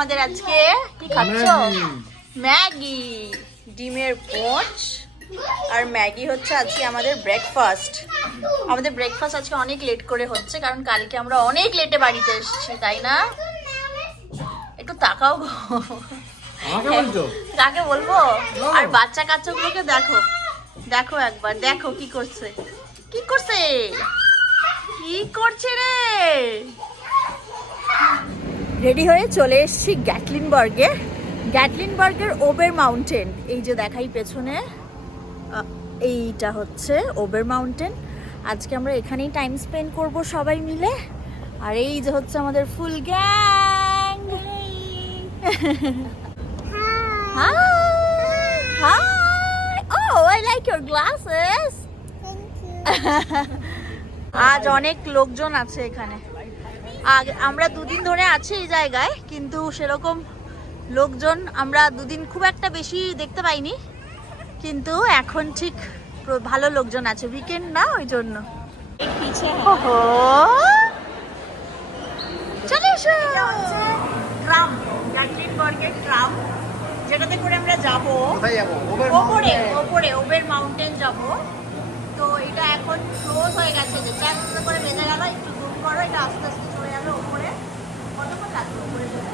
আমাদের আজকে? কি খাচ্ছো? ম্যাগি, ডিমের পোচ আর ম্যাগি হচ্ছে আজকে আমাদের ব্রেকফাস্ট। আমাদের ব্রেকফাস্ট আজকে অনেক লেট করে হচ্ছে, কারণ কালকে আমরা অনেক লেটে বাড়িতে এসেছি, তাই না? একটু তাকাও গো। কাকে বলবো? আর বাচ্চা কাচ্চাগুলোকে দেখো, দেখো একবার, দেখো কি করছে, কি করছে, কি করছে রে। রেডি হয়ে চলে এসেছি গ্যাটলিনবার্গে। গ্যাটলিনবার্গের ওবের মাউন্টেন, এই যে দেখাই পেছনে, এইটা হচ্ছে ওবের মাউন্টেন। আজকে আমরা এখানেই টাইম স্পেন্ড করব সবাই মিলে। আর এই যে হচ্ছে আমাদের ফুল gang. Hi! Hi! Oh, I like your glasses. Thank you. আজ অনেক লোকজন আছে এখানে। আমরা দুদিন ধরে আছি এই জায়গায়, কিন্তু সেরকম লোকজন আমরা দুদিন খুব একটা বেশি দেখতে পাইনি, কিন্তু এখন ঠিক ভালো লোকজন আছে, উইকেন্ড না, ওই জন্য। চলে এসো। ট্রাম, গ্যাটলিনবার্গের ট্রাম, যেটাতে করে আমরা যাবো ওপরে, ওপরে ওবের মাউন্টেন যাব। তো এটা এখন ক্লোজ হয়ে গেছে, যে আস্তে করে বেজে গেল, একটু জুম করো, এটা আস্তে আস্তে চলে যাবে ওপরে। কতক্ষণ লাগবে ওপরে যেতে?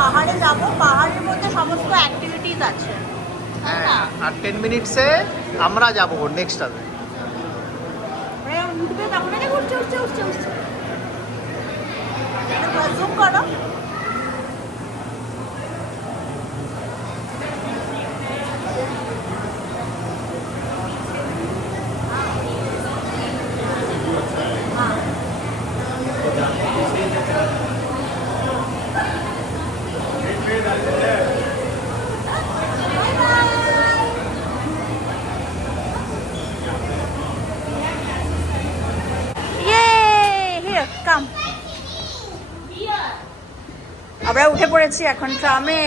পাহাড়ে যাবো, পাহাড়ের মধ্যে সমস্ত অ্যাক্টিভিটিস আছে। আর 10 মিনিটসে আমরা যাবো নেক্সট আসবে। উঠবে তখন উঠছে উঠছে উঠছে উঠছে, জুম করো। আমরা উঠে পড়েছি এখন ট্রামে।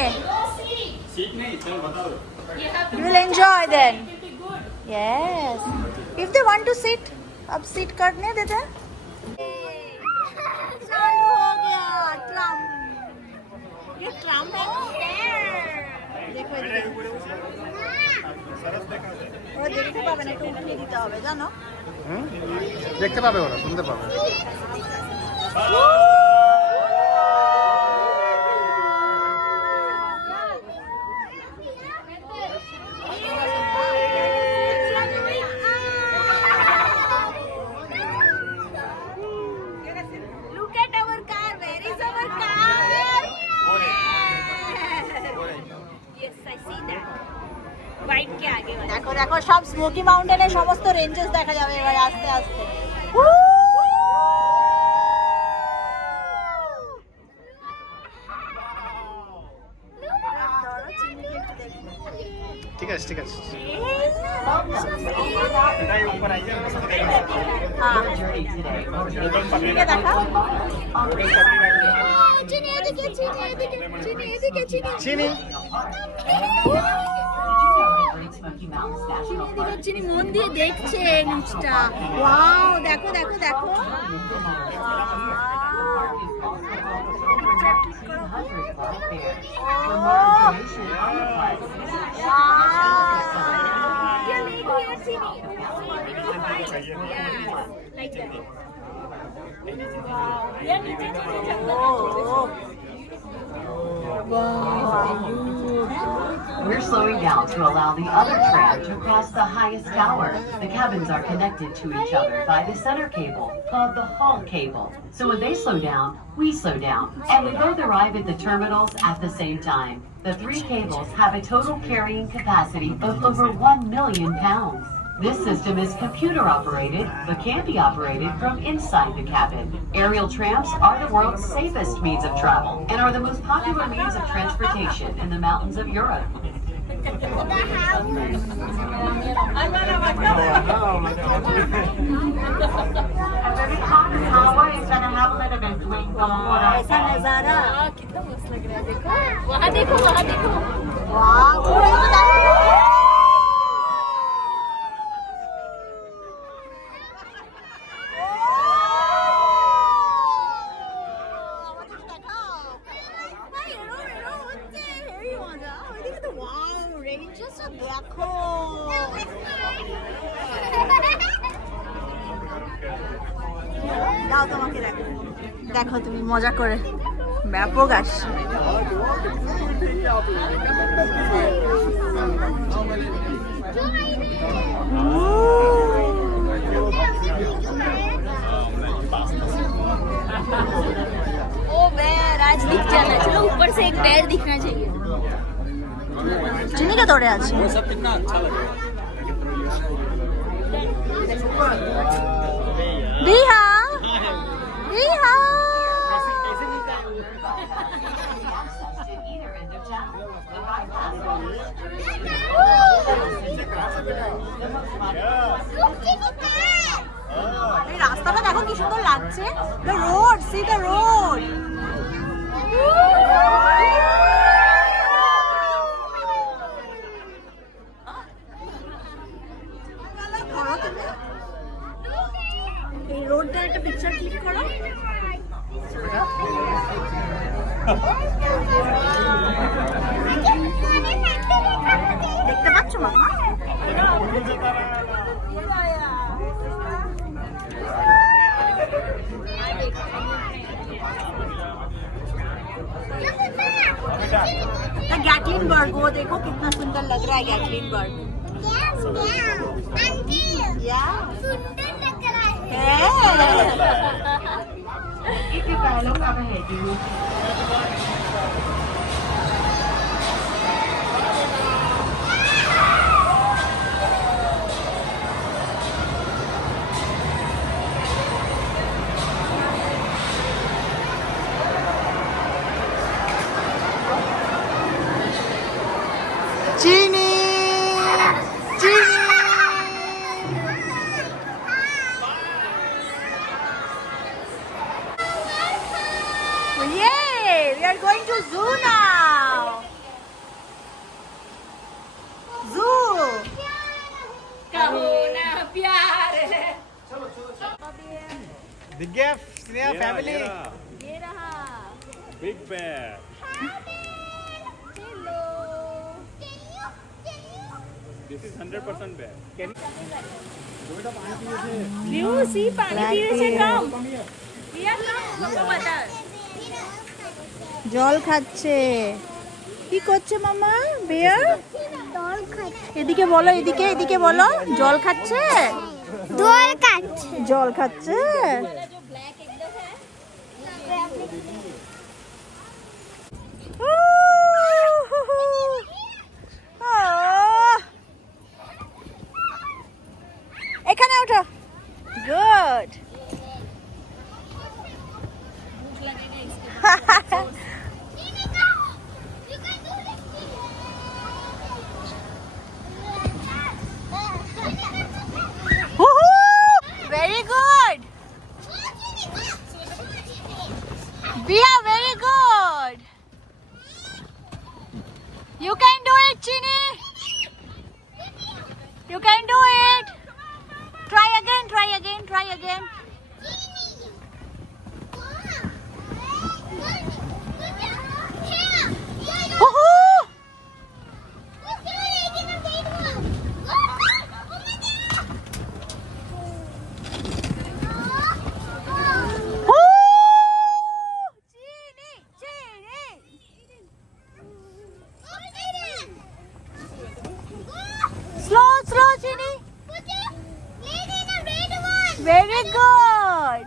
You will enjoy then. Yes. If they want to sit, अब सीट करने देते हैं। चालू हो गया ट्राम। ये ट्राम है। देखो ওরা দেখতে পাবে না, একটু উঠিয়ে দিতে হবে, জানো? দেখতে পাবে, ওরা শুনতে পাবে। দেখো দেখো, সব স্মোকি মাউন্টেনের সমস্ত রেঞ্জেস দেখা যাবে এবার আস্তে আস্তে। ঠিক আছে ঠিক আছে। চিনি চিনি মন দিয়ে দেখছে নিচটা। ওয়াও, দেখো দেখো দেখো। We're slowing down to allow the other tram to cross the highest tower. The cabins are connected to each other by the center cable, called the hull cable. So when they slow down, we slow down. And we both arrive at the terminals at the same time. The three cables have a total carrying capacity of over 1 million pounds. This system is computer operated, but can be operated from inside the cabin. Aerial trams are the world's safest means of travel and are the most popular means of transportation in the mountains of Europe. Very hot tower is gonna have a little bit swing from water. ऐसा नजारा कितना मस्त लग रहा है। देखो वहाँ देखो, वहाँ देखो. वाह, দেখো তুমি মজা করে ব্যাপক আসছে। ओ बैर आज दिख जाना, चलो ऊपर से एक बैर दिखना चाहिए। চিনি কে দৌড়ে আছে বিহা বিহা access to either end of town. The bypass road এই রাস্তাটা দেখো কি সুন্দর লাগছে। The road, C the road. এই রোডটা একটা পিকচার ক্লিক করো। দেখতে পাচ্ছ মামা? गैटलिन बर्ग, वो देखो कितना सुंदर लग रहा है Gatlinburg. If you follow up ahead, you will চিনি চিনি Yay! We are going to zoo now. Zoo. दिख गया स्नेहा फैमिली। ये रहा Big bear. This is 100% bear. View सी पानी पीने से कम पिया कम बता জল খাচ্ছে। কি করছে মামা বেয়ার? এদিকে বলো, এদিকে এদিকে বলো। জল খাচ্ছে, জল খাচ্ছে। এখানে ওঠো। Good. Very good. Bia, very good. You can do it, Chini. You can do it. Try again, try again, try again. Woohoo! Slow, slow, Chini. Very good.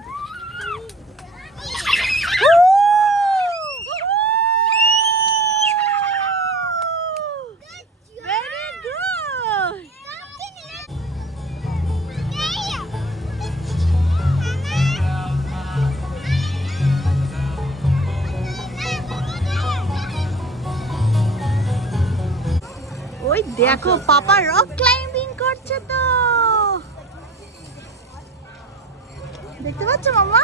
Very good. ওই দেখো পাপা রক ক্লাইম্বিং করছে তো, দেখতে পাচ্ছ মামা?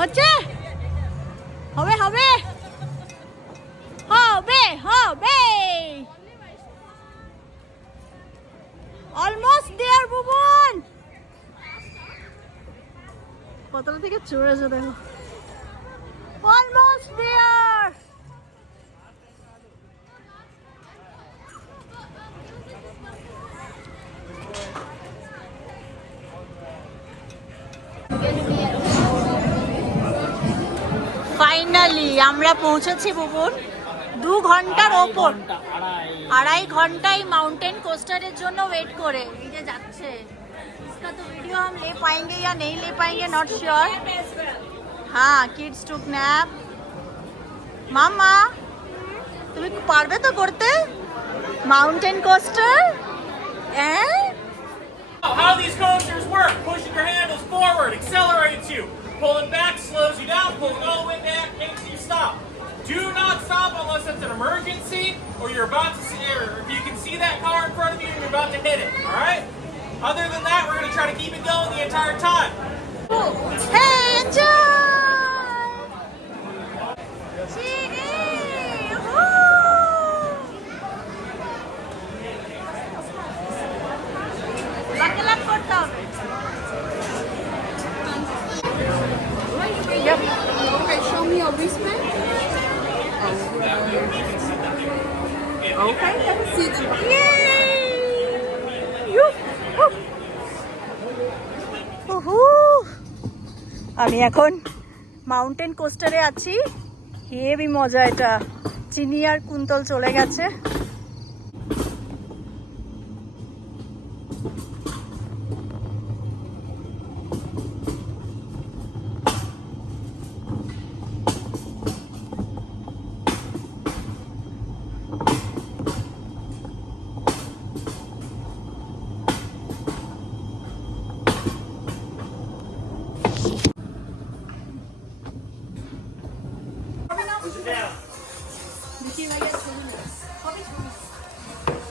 হচ্ছে হবে হবে হবে হবে অলমোস্ট দেয়ার বুবন কতটা থেকে চড়েছে দেখো অলমোস্ট দেয়ার ফাইনালি আমরা পৌঁছেছি বুবুন 2 ঘন্টার ওপর 2.5 घंटा এই माउंटेन कोस्टरेর জন্য ওয়েট করে এই যে যাচ্ছে इसका तो वीडियो हम ले पाएंगे या नहीं ले पाएंगे नॉट श्योर हाँ किड्स टुक नैप मामा তুমি পারবে তো করতে mountain coaster How these coasters work: pushing your handles forward accelerates you, pulling back slows you down, pulling all the way back makes you stop. Do not stop unless it's an emergency or you're about to see, or if you can see that car in front of you and you're about to hit it. All right. Other than that, we're going to try to keep it going the entire time. Hey, enjoy! Chini! Buckle up করতে হবে। Okay, show me your wristband. Okay, let me see them. আমি এখন mountain কোস্টারে আছি heavy মজা এটা চিনি আর কুন্তল চলে গেছে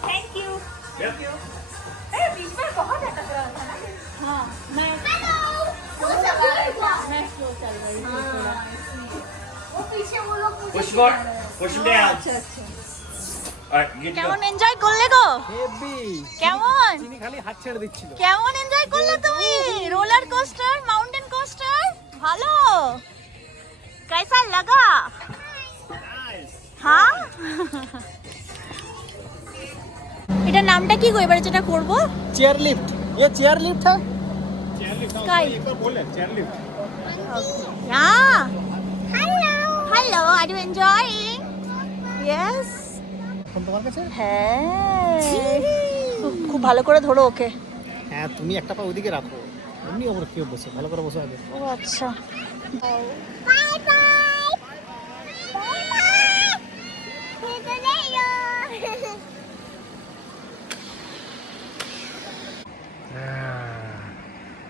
थैंक यू बीच में बहुत अटक रहा था ना हाँ मैं स्लो चल रही थी वो पीछे वो लोग Push more. Push them down. अच्छा अच्छा All right, get to go. কেমন এনজয় করলে গো হেভি কেমন চিনি খালি হাত ছেড়ে দিচ্ছিল কেমন এনজয় করলে তুমি রোলার কোস্টার মাউন্টেন কোস্টার ভালো कैसा लगा हाँ এটা নামটা কি গো এবারে যেটা করব चेयर लिफ्ट ये चेयर लिफ्ट है स्काई एक बार बोले chair lift Yeah. Hello. Hello. Are you enjoying? Yes. তোমার কাছে হ্যাঁ খুব ভালো করে ধরো ওকে হ্যাঁ তুমি একটা পা ওদিকে রাখো এমনি ওপরে কেউ বসে ভালো করে বসে আগে ও আচ্ছা Bye bye.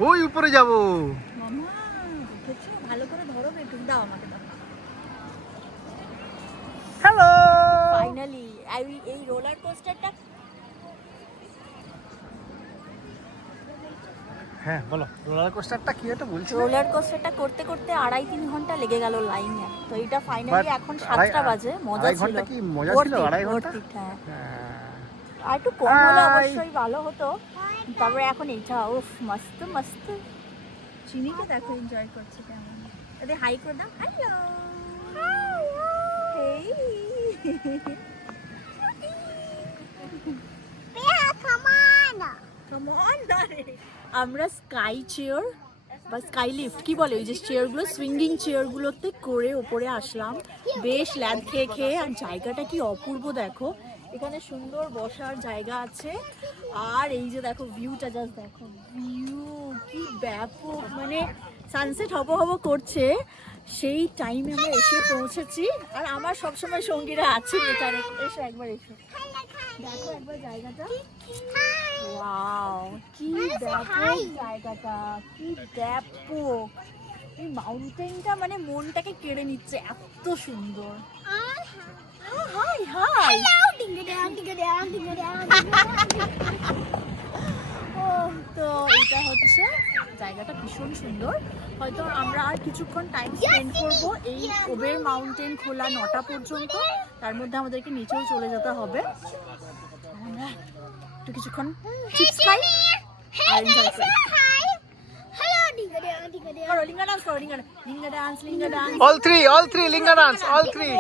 ওই উপরে যাব মামা দেখেছো ভালো করে ধরো একটু দাও আমাকে দাও হ্যালো ফাইনালি এই রোলার কোস্টারটা হ্যাঁ বলো রোলার কোস্টারটা কি এটা বলছো রোলার কোস্টারটা করতে করতে 2.5-3 ঘন্টা লেগে গেল লাইনে তো এটা ফাইনালি এখন 7টা বাজে মজা ছিল ঘন্টা কি মজা ছিল আড়াই ঘন্টা আর একটু কম হলে অবশ্যই ভালো হতো তারপরে এখন এইটা উফ মস্ত মস্ত চিনিকে দেখো এনজয় করছে কেমন এদের হাই করে দাও হ্যালো হেই আমরা স্কাই চেয়ার বা স্কাই লিফট কি বলে ওই যে চেয়ারগুলো সুইঙ্গিং চেয়ারগুলোতে করে ওপরে আসলাম বেশ ল্যাদ খেয়ে খেয়ে আর জায়গাটা কি অপূর্ব দেখো এখানে সুন্দর বসার জায়গা আছে আর এই যে দেখো ভিউটা জাস্ট দেখো ভিউ কি ব্যাপক মানে সানসেট হব হব করছে সেই টাইমে আমরা এসে পৌঁছেছি আর আমার সবসময় সঙ্গীরা আছে এখানে এসো একবার এসো দেখো একবার জায়গাটা ওয়াও কি ব্যাপক জায়গাটা কি ব্যাপক এই মাউন্টেনটা মানে মনটাকে কেড়ে নিচ্ছে এত সুন্দর হাই হাই ও তো এটা হচ্ছে জায়গাটা ভীষণ সুন্দর। হয়তো আমরা আর কিছুক্ষণ টাইম স্পেন্ড করব এই ওবের মাউন্টেন খোলা 9টা পর্যন্ত, তার মধ্যে আমাদেরকে নিচেও চলে যেতে হবে। আমরা একটু কিছুক্ষণ চিপস খাই আর এনজয় করি। করো লিঙ্গা ডান্স, করো লিঙ্গা ডান্স, লিঙ্গা dance. all three linga dance, all three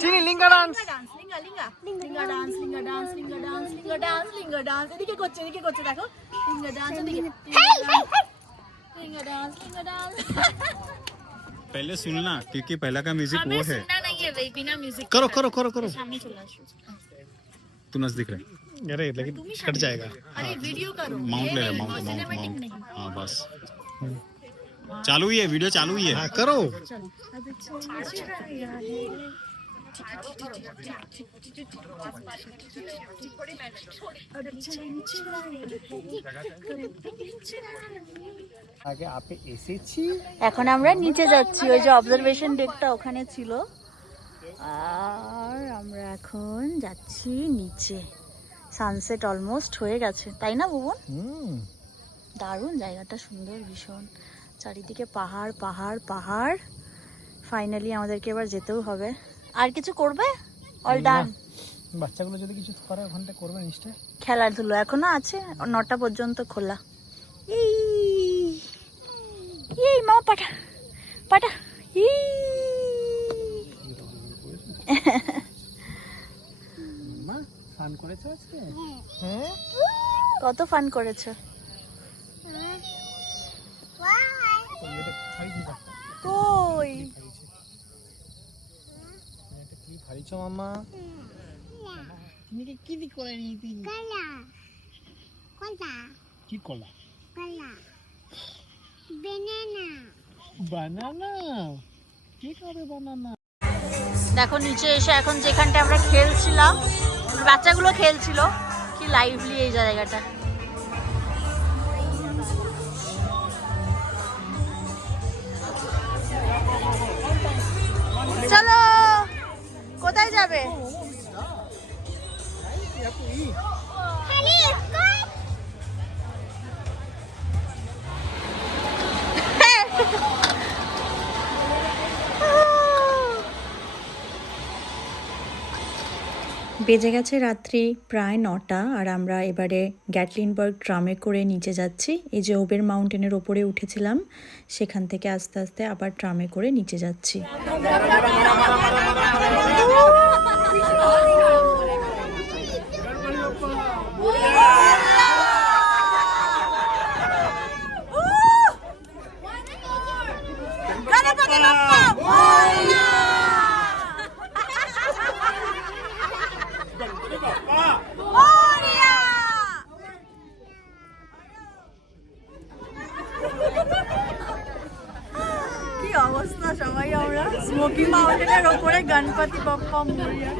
chini linga dance, লিঙ্গা ডান্স, লিঙ্গা ডান্স, লিঙ্গা ডান্স, লিঙ্গা ডান্স, লিঙ্গা ডান্স। এদিকে করছে দেখো, লিঙ্গা ডান্স, এদিকে লিঙ্গা ডান্স, লিঙ্গা ডান্স। पहले सुनना क्योंकि पहला का म्यूजिक वो है। सुनना नहीं है भाई, बिना म्यूजिक करो सामने चला আসো। तू नस दिख रहा है। अरे लेकिन कट जाएगा। अरे वीडियो करो, माउंट ले रहा, माउंट हाँ बस चालू ही है, वीडियो चालू ही है। हाँ करो। আগে আপে এসেছি, এখন আমরা নিচে যাচ্ছি। ওই যে অবজারভেশন ডেকটা ওখানে ছিল, আর আমরা এখন যাচ্ছি নিচে। সানসেট অলমোস্ট হয়ে গেছে, তাই না ভুবন? দারুণ জায়গাটা, সুন্দর ভীষণ, চারিদিকে পাহাড় পাহাড় পাহাড়। ফাইনালি আমাদেরকে এবার যেতেও হবে। আর কিছু করবে? All done. বাচ্চাগুলো যদি কিছু করে ওখানটা করবে নিশ্চয়। খেলাধুলো এখনো আছে, 9টা পর্যন্ত খোলা। এই মা পাটা পাটা। মা ফান করেছো আজকে? হ্যাঁ কত ফান করেছো? কই এটা কি ফারিছো মাম্মা? তুমি কি দি করে নিতি? কলা কোনটা? কি কলা? কলা বানানা। বানানা? কি খাবে বানানা? দেখো নিচে এসে এখন যেখানটা আমরা খেলছিলাম, বাচ্চাগুলো খেলছিল, কি লাইভলি এই জায়গাটা। চলো, কোথায় যাবে? বেজে গেছে রাত্রি প্রায় 9টা, আর আমরা এবারে গ্যাটলিনবার্গ ট্রামে করে নিচে যাচ্ছি। এই যে ওবের মাউন্টেনের ওপরে উঠেছিলাম, সেখান থেকে আস্তে আস্তে আবার ট্রামে করে নিচে যাচ্ছি। কি অবস্থা, সবাই আমরা স্মোকি মাউন্টেনের ওপরে গণপতি বাপ্পা মোরিয়া।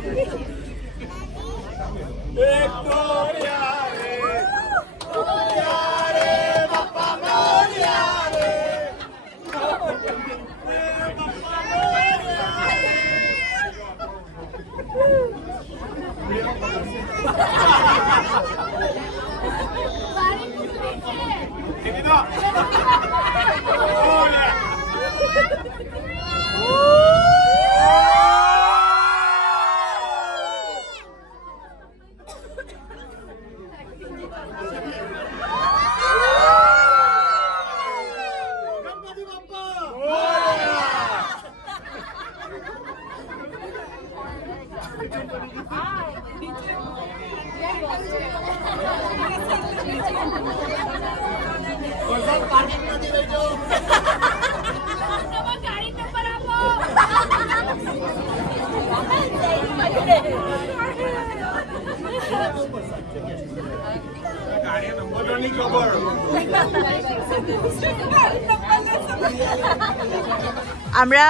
আমরা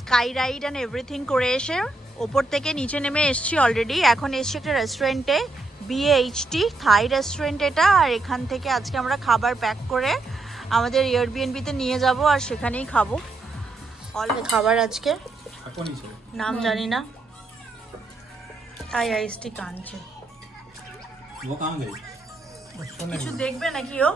স্কাই রাইড অ্যান্ড এভরিথিং করে এসে ওপর থেকে নিচে নেমে এসেছি অলরেডি। এখন এসছি একটা রেস্টুরেন্টে, BHT থাই রেস্টুরেন্ট এটা। আর এখান থেকে আজকে আমরা খাবার প্যাক করে আমাদের এয়ারবিএনবিতে নিয়ে যাব আর সেখানেই খাবো। অল খাবার আজকে নাম জানি না, থাই আইসটি কানছে। কিছু দেখবে নাকি ও?